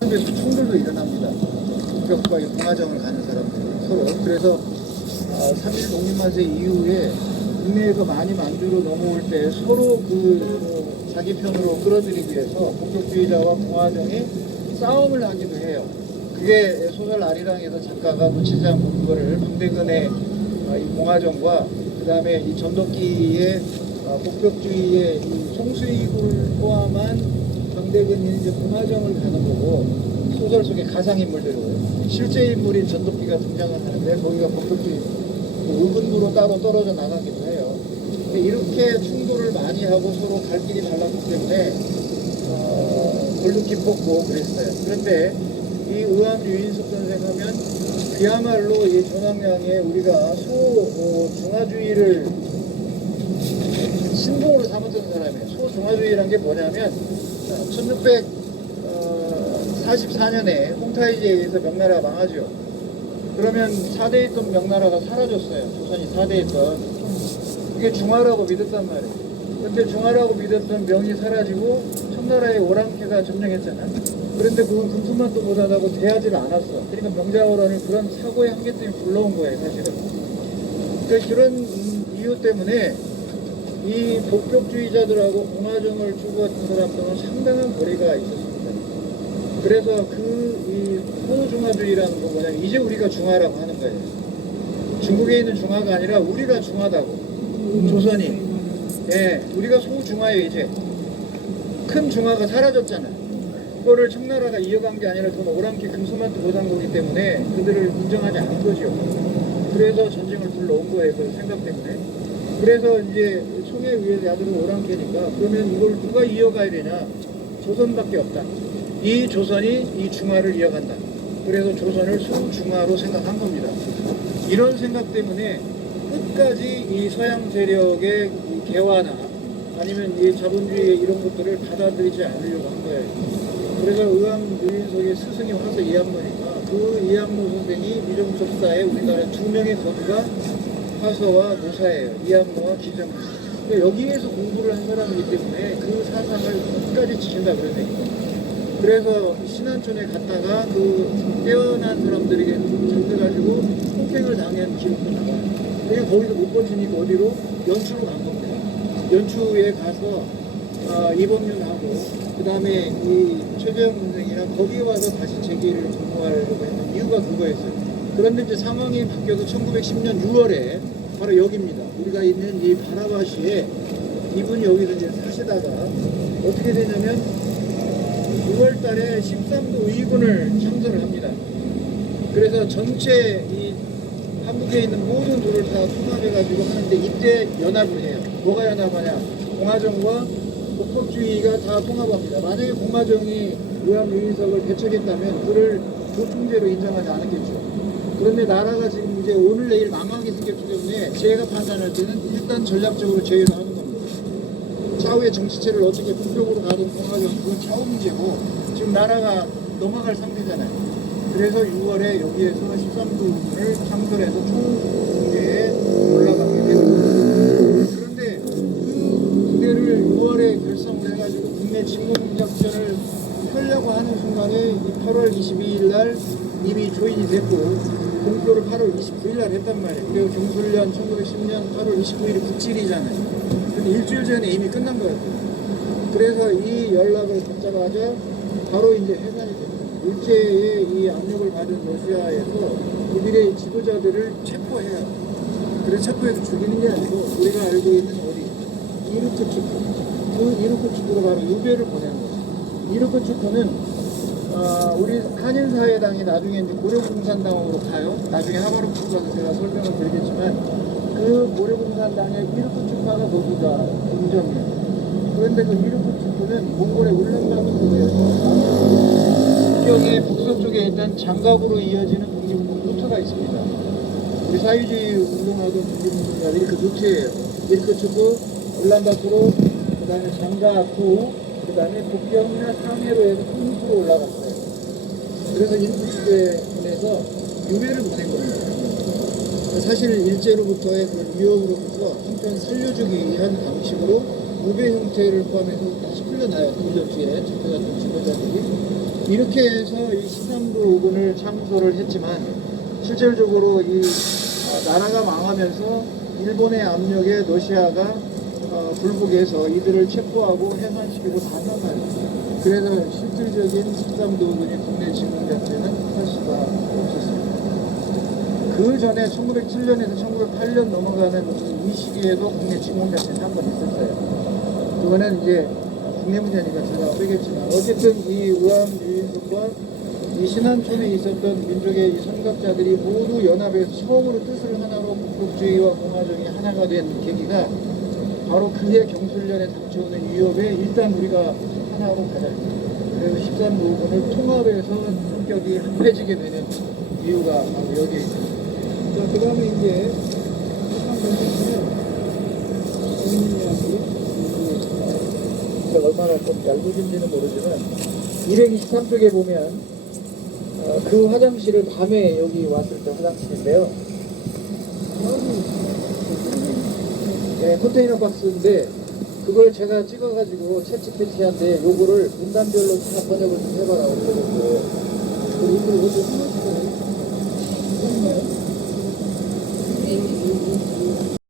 그래서 충돌도 일어납니다. 국격과 공화정을 가는 사람들 서로. 그래서 3.1 독립만세 이후에 국내에서 많이 만주로 넘어올 때 서로 자기 편으로 끌어들이기 위해서 본격주의자와 공화정이 싸움을 하기도 해요. 그게 소설 아리랑에서 작가가 놓치지 않고 그거를 방대근의 이 공화정과 그 다음에 이 전도기의 본격주의의 이 송수익을 포함한 방대근이 이제 공화정을 가는 거고, 소설 속의 가상인물대로 실제 인물인 전도기가 등장을 하는데 거기가 본격주의 의군부로 따로 떨어져 나가기도 해요. 이렇게 충돌을 많이 하고 서로 갈 길이 달랐기 때문에 골도 깊었고 그랬어요. 그런데 이 의암 유인석 선생 하면 그야말로 이 전황량에 우리가 소중화주의를 신봉으로 삼았던 사람이에요. 소중화주의란 게 뭐냐면 1644년에 홍타이지에 의해서 명나라가 망하죠. 그러면 4대에 있던 명나라가 사라졌어요. 조선이 4대에 있던. 그게 중화라고 믿었단 말이에요. 근데 중화라고 믿었던 명이 사라지고 청나라의 오랑캐가 점령했잖아. 그런데 그건 금수만도 못하다고 대하지를 않았어. 그러니까 명자호란을 그런 사고의 한계 때문에 불러온 거예요, 사실은. 그러니까 그런 이유 때문에 이 복격주의자들하고 공화정을 추구했던 사람들은 상당한 거리가 있었습니다. 그래서 이 소중화주의라는 건 뭐냐면 이제 우리가 중화라고 하는 거예요. 중국에 있는 중화가 아니라 우리가 중화다고. 조선이. 예, 우리가 소중화예요. 이제 큰 중화가 사라졌잖아. 그거를 청나라가 이어간 게 아니라 그 오랑캐 금수만투 보상국이기 때문에 그들을 인정하지 않은 거죠. 그래서 전쟁을 불러온 거예요. 그 생각 때문에. 그래서 이제 총에 의해서 야들은 오랑캐니까 그러면 이걸 누가 이어가야 되냐? 조선밖에 없다. 이 조선이 이 중화를 이어간다. 그래서 조선을 소중화로 생각한 겁니다. 이런 생각 때문에 끝까지 이 서양 세력의 이 개화나 아니면 이 자본주의 이런 것들을 받아들이지 않으려고 한 거예요. 그래서 의암 유인석의 스승이 화서 이학노니까 그 이학노 선생이 미정접사에 우리나라 2명의 거두가 화서와 노사예요. 이학노와 기정사. 그러니까 여기에서 공부를 한 사람이기 때문에 그 사상을 끝까지 지킨다 그런 얘기죠. 그래서 신안촌에 갔다가 그 깨어난 사람들에게 잡혀가지고 폭행을 당한 기록도 나와요. 그러니까 거기서 못 버티니까 어디로? 연추로 간 겁니다. 연추에 가서 이범윤하고 그 다음에 이 최재형 선생이랑 거기에 와서 다시 재기를 공부하려고 했는 이유가 그거였어요. 그런데 이제 상황이 바뀌어서 1910년 6월에 바로 여기입니다. 우리가 있는 이 바라바시에 이분이 여기서 이제 사시다가 어떻게 되냐면 6월 달에 13도 의군을 창설을 합니다. 그래서 전체 이 한국에 있는 모든 도를 다 통합해가지고 하는데 이때 연합을 해요. 뭐가 연합하냐? 공화정과 복법주의가 다 통합합니다. 만약에 공화정이 의암 유인석을 배척했다면 그를 조충제로 인정하지 않았겠죠. 그런데 나라가 지금 이제 오늘 내일 망하게 생겼기 때문에 제가 판단할 때는 일단 전략적으로 제외를 하는 겁니다. 차후의 정치체를 어떻게 북쪽으로 가든 공화정 그건 차후 문제고 지금 나라가 넘어갈 상태잖아요. 그래서 6월에 여기에서 13도를 창설해서 총무대에 올라가게 됩니다. 그런데 그 부대를 6월에 결성을 해가지고 국내 침공작전을 펴려고 하는 순간에 8월 22일 날 이미 조인이 됐고 공표를 8월 29일 날 했단 말이에요. 그리고 경술련 1910년 8월 29일이 국질이잖아요. 근데 일주일 전에 이미 끝난 거예요. 그래서 이 연락을 받자마자 바로 이제 해산이 됩니다. 일제의 이 압력을 받은 러시아에서 그들의 지도자들을 체포해요. 그래서 체포해서 죽이는 게 아니고 우리가 알고 있는 어디 이르크츠크, 그 이르크츠크로 바로 유배를 보내는 거죠. 이르크츠크는 우리 한인사회당이 나중에 이제 고려공산당으로 가요. 나중에 하바로프 가서 제가 설명을 드리겠지만 그 고려공산당의 이르크츠크가 거기가 공정이에요. 그런데 그 이르크츠크는 몽골의 울란바토르에서 국경의 북서쪽에 있던 장갑으로 이어지는 독립운동 루트가 있습니다. 우리 사회주의 운동하던 독립운동가들이 그 루트예요. 이르크츠크, 울란바토르, 그 다음에 장갑구, 그 다음에 북경이나 상해로 해서 풍수로 올라갔어요. 그래서 이르크츠크에서 유배를 보낸 겁니다. 사실 일제로부터의 그 유혹으로부터 한편 살려주기 위한 방식으로 유배 형태를 포함해서 다시 풀려나요. 돌려주에 잡혀갔던 지도자들이. 이렇게 해서 이 13도 오근을 창소를 했지만 실질적으로 이 나라가 망하면서 일본의 압력에 러시아가 불복해서 이들을 체포하고 해산시키고 다 한단 말이에요. 그래서 실질적인 13도 오근이 국내 진공 자체는 할 수가 없었습니다. 그 전에 1907년에서 1908년 넘어가는 이 시기에도 국내 진공 자체는 한 번 있었어요. 그거는 이제 국내 문제니까 제가 빼겠지만 어쨌든 이 우암 유인석과 이 신안촌에 있었던 민족의 이 선각자들이 모두 연합해서 처음으로 뜻을 하나로 국국주의와 공화정이 하나가 된 계기가 바로 그해 경술련에 닥쳐오는 위협에 일단 우리가 하나로 가자. 그래서 13도군을 통합해서 성격이 합해지게 되는 이유가 바로 여기에 있습니다. 자, 그 다음에 이제 제가 얼마나 좀 얇으신지는 모르지만 223쪽에 보면 그 화장실을 밤에 여기 왔을 때 화장실인데요. 네, 컨테이너 박스인데 그걸 제가 찍어가지고 채찍패치한데 요거를 문단별로 다 번역을 좀 해봐라 그러고 이걸 어디 하나씩